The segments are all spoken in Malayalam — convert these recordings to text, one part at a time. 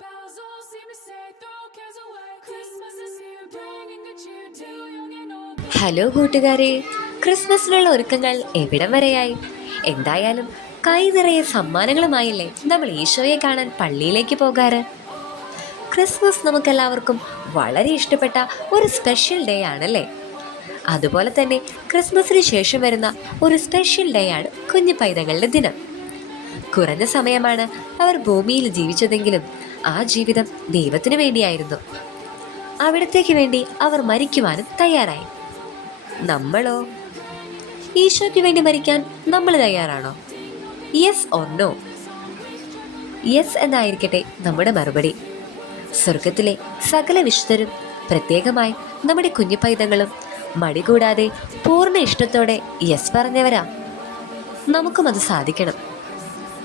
bells all seem to say, throw cares away. Christmas is here, bringing good cheer to young and old. Hello കൂട്ടുകാരെ, ക്രിസ്മസിനുള്ള ഒരുക്കങ്ങൾ എവിടം വരെയായി? എന്തായാലും കൈ നിറയെ സമ്മാനങ്ങളുമായില്ലേ നമ്മൾ ഈശോയെ കാണാൻ പള്ളിയിലേക്ക് പോകാറ്. ക്രിസ്മസ് നമുക്കെല്ലാവർക്കും വളരെ ഇഷ്ടപ്പെട്ട ഒരു സ്പെഷ്യൽ ഡേ ആണല്ലേ. അതുപോലെ തന്നെ ക്രിസ്മസിന് ശേഷം വരുന്ന ഒരു സ്പെഷ്യൽ ഡേ ആണ് കുഞ്ഞു പൈതങ്ങളുടെ ദിനം. കുറഞ്ഞ സമയമാണ് അവർ ഭൂമിയിൽ ജീവിച്ചതെങ്കിലും ആ ജീവിതം ദൈവത്തിനു വേണ്ടിയായിരുന്നു. അവിടത്തേക്ക് വേണ്ടി അവർ മരിക്കുവാനും തയ്യാറായി. നമ്മളോ? ഈശോയ്ക്ക് വേണ്ടി മരിക്കാൻ നമ്മൾ തയ്യാറാണോ? Yes or no? യെസ് എന്നായിരിക്കട്ടെ നമ്മുടെ മറുപടി. സ്വർഗത്തിലെ സകല വിശുദ്ധരും, പ്രത്യേകമായി നമ്മുടെ കുഞ്ഞു പൈതങ്ങളും മടി കൂടാതെ പൂർണ്ണ ഇഷ്ടത്തോടെ യെസ് പറഞ്ഞവരാ. നമുക്കും അത് സാധിക്കണം.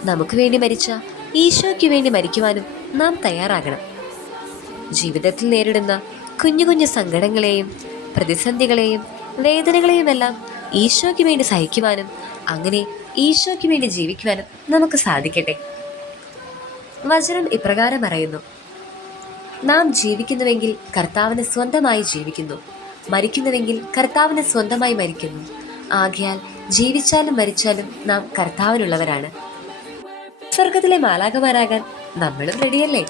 നമുക്ക് വേണ്ടി മരിച്ച ഈശോയ്ക്ക് വേണ്ടി മരിക്കുവാനും നാം തയ്യാറാകണം. ജീവിതത്തിൽ നേരിടുന്ന കുഞ്ഞു കുഞ്ഞു സങ്കടങ്ങളെയും പ്രതിസന്ധികളെയും വേദനകളെയുമെല്ലാം ഈശോയ്ക്ക് വേണ്ടി സഹിക്കുവാനും അങ്ങനെ ഈശോയ്ക്ക് വേണ്ടി ജീവിക്കുവാനും നമുക്ക് സാധിക്കട്ടെ. വചനം ഇപ്രകാരം പറയുന്നു: നാം ജീവിക്കുന്നുവെങ്കിൽ കർത്താവിന് സ്വന്തമായി ജീവിക്കുന്നു, മരിക്കുന്നുവെങ്കിൽ കർത്താവിന് സ്വന്തമായി മരിക്കുന്നു. ആകയാൽ ജീവിച്ചാലും മരിച്ചാലും നാം കർത്താവിനുള്ളവരാണ്. സ്വർഗത്തിലെ മാലാഖമാരാകാൻ നമ്മളും റെഡിയല്ലേ?